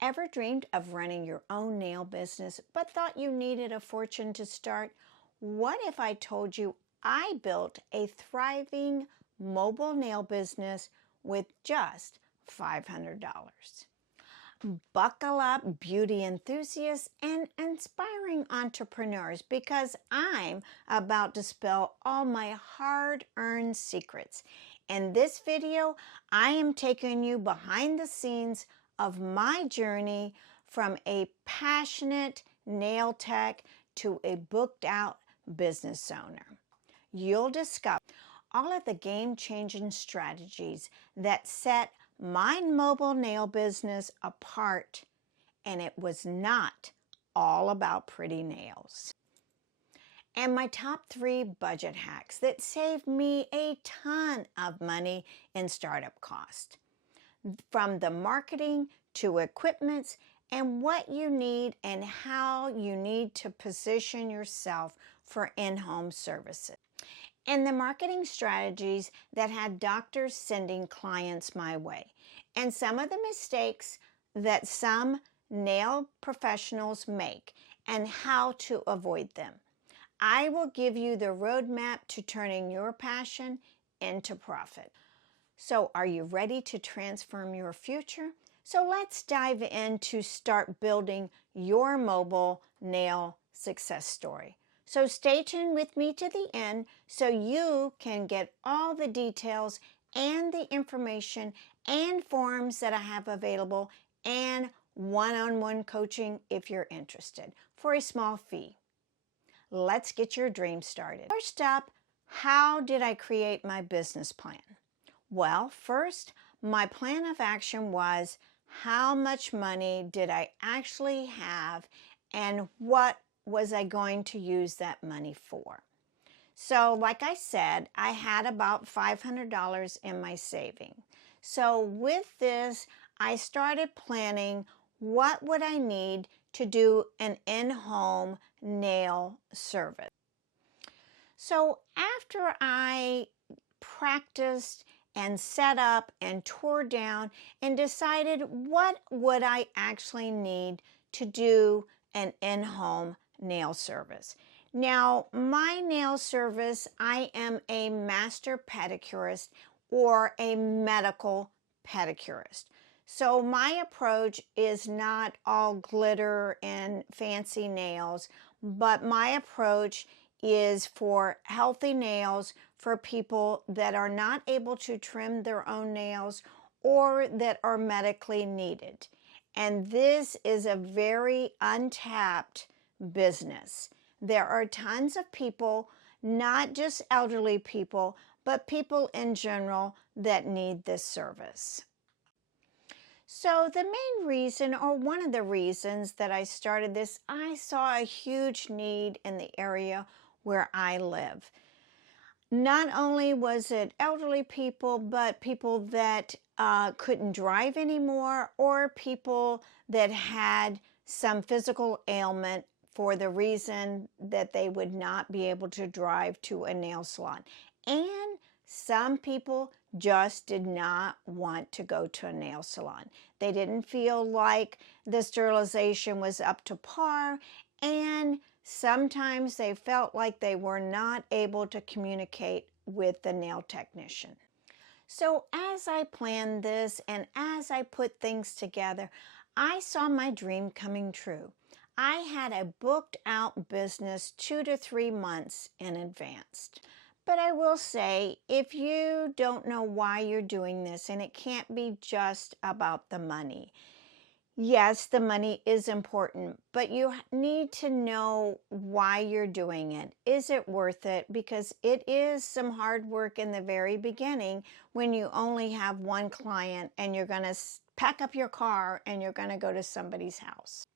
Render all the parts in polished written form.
Ever dreamed of running your own nail business but thought you needed a fortune to start? What if I told you I built a thriving mobile nail business with just $500? Buckle up, beauty enthusiasts and inspiring entrepreneurs, because I'm about to spill all my hard-earned secrets. In this video, I am taking you behind the scenes of my journey from a passionate nail tech to a booked out business owner. You'll discover all of the game-changing strategies that set my mobile nail business apart, and it was not all about pretty nails. And my top 3 budget hacks that saved me a ton of money in startup cost, from the marketing to equipment and what you need and how you need to position yourself for in-home services, and the marketing strategies that had doctors sending clients my way, and some of the mistakes that some nail professionals make and how to avoid them. I will give you the roadmap to turning your passion into profit. So are you ready to transform your future? So let's dive in to start building your mobile nail success story. So stay tuned with me to the end so you can get all the details and the information and forms that I have available, and one-on-one coaching if you're interested for a small fee. Let's get your dream started. First up, how did I create my business plan? Well, first, my plan of action was how much money did I actually have and what was I going to use that money for. So like I said, I had about $500 in my saving. So with this, I started planning what would I need to do an in-home nail service. So after I practiced and set up and tore down and decided what would I actually need to do an in-home nail service. Now, my nail service, I am a master pedicurist or a medical pedicurist. So my approach is not all glitter and fancy nails, but my approach is for healthy nails for people that are not able to trim their own nails or that are medically needed. And this is a very untapped business. There are tons of people, not just elderly people, but people in general that need this service. So the main reason, or one of the reasons that I started this, I saw a huge need in the area where I live. Not only was it elderly people, but people that couldn't drive anymore, or people that had some physical ailment for the reason that they would not be able to drive to a nail salon. And some people just did not want to go to a nail salon. They didn't feel like the sterilization was up to par, and sometimes they felt like they were not able to communicate with the nail technician. So as I planned this and as I put things together, I saw my dream coming true. I had a booked out business 2 to 3 months in advance. But I will say, if you don't know why you're doing this, and it can't be just about the money. Yes, the money is important, but you need to know why you're doing it. Is it worth it? Because it is some hard work in the very beginning when you only have one client and you're going to pack up your car and you're going to go to somebody's house.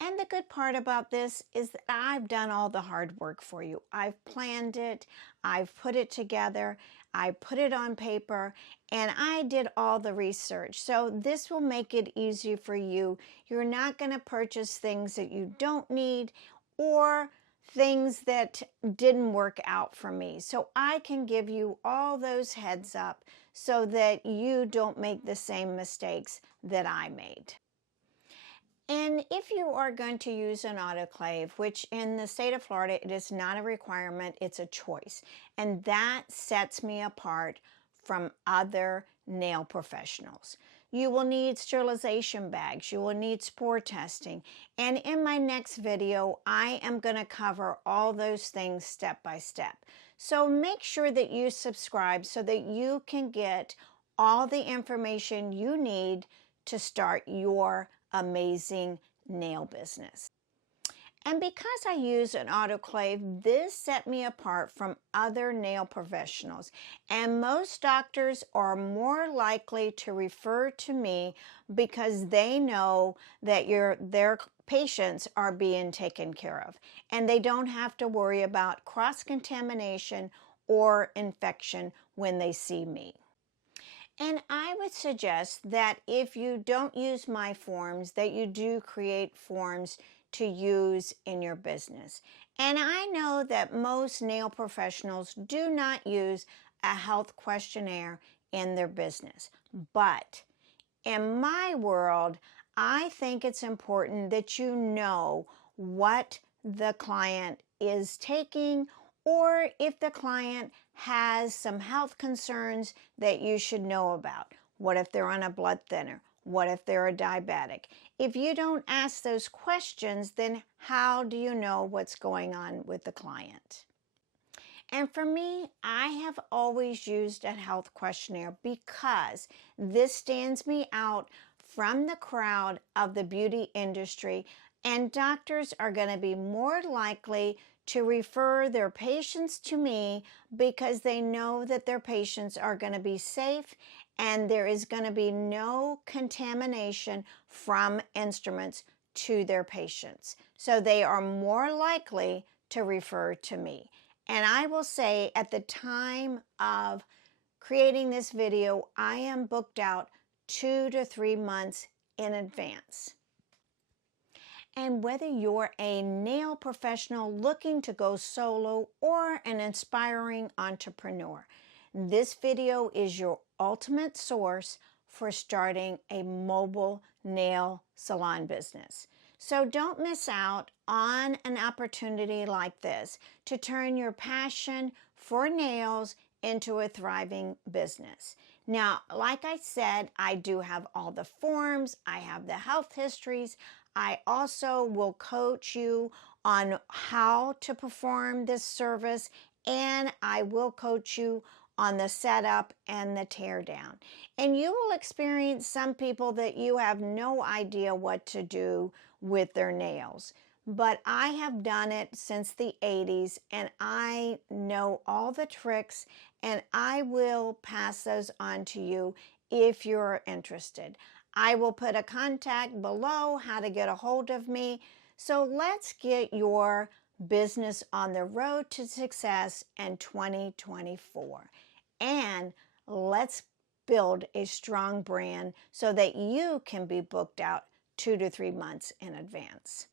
And the good part about this is that I've done all the hard work for you. I've planned it, I've put it together, I put it on paper, and I did all the research. So this will make it easy for you. You're not going to purchase things that you don't need or things that didn't work out for me. So I can give you all those heads up so that you don't make the same mistakes that I made. And if you are going to use an autoclave, which in the state of Florida, it is not a requirement, it's a choice. And that sets me apart from other nail professionals. You will need sterilization bags, you will need spore testing. And in my next video, I am going to cover all those things step by step. So make sure that you subscribe so that you can get all the information you need to start your amazing nail business. And because I use an autoclave, this set me apart from other nail professionals. And most doctors are more likely to refer to me because they know that their patients are being taken care of. And they don't have to worry about cross-contamination or infection when they see me. And I would suggest that if you don't use my forms, that you do create forms to use in your business. And I know that most nail professionals do not use a health questionnaire in their business. But in my world, I think it's important that you know what the client is taking, or if the client has some health concerns that you should know about. What if they're on a blood thinner? What if they're a diabetic? If you don't ask those questions, then how do you know what's going on with the client? And for me, I have always used a health questionnaire because this stands me out from the crowd of the beauty industry, and doctors are going to be more likely to refer their patients to me because they know that their patients are going to be safe and there is going to be no contamination from instruments to their patients. So they are more likely to refer to me. And I will say at the time of creating this video, I am booked out 2 to 3 months in advance. And whether you're a nail professional looking to go solo or an inspiring entrepreneur, this video is your ultimate source for starting a mobile nail salon business. So don't miss out on an opportunity like this to turn your passion for nails into a thriving business. Now, like I said, I do have all the forms, I have the health histories. I also will coach you on how to perform this service, and I will coach you on the setup and the tear down. And you will experience some people that you have no idea what to do with their nails. But I have done it since the 80s, and I know all the tricks, and I will pass those on to you if you're interested. I will put a contact below how to get a hold of me. So let's get your business on the road to success in 2024. And let's build a strong brand so that you can be booked out 2 to 3 months in advance.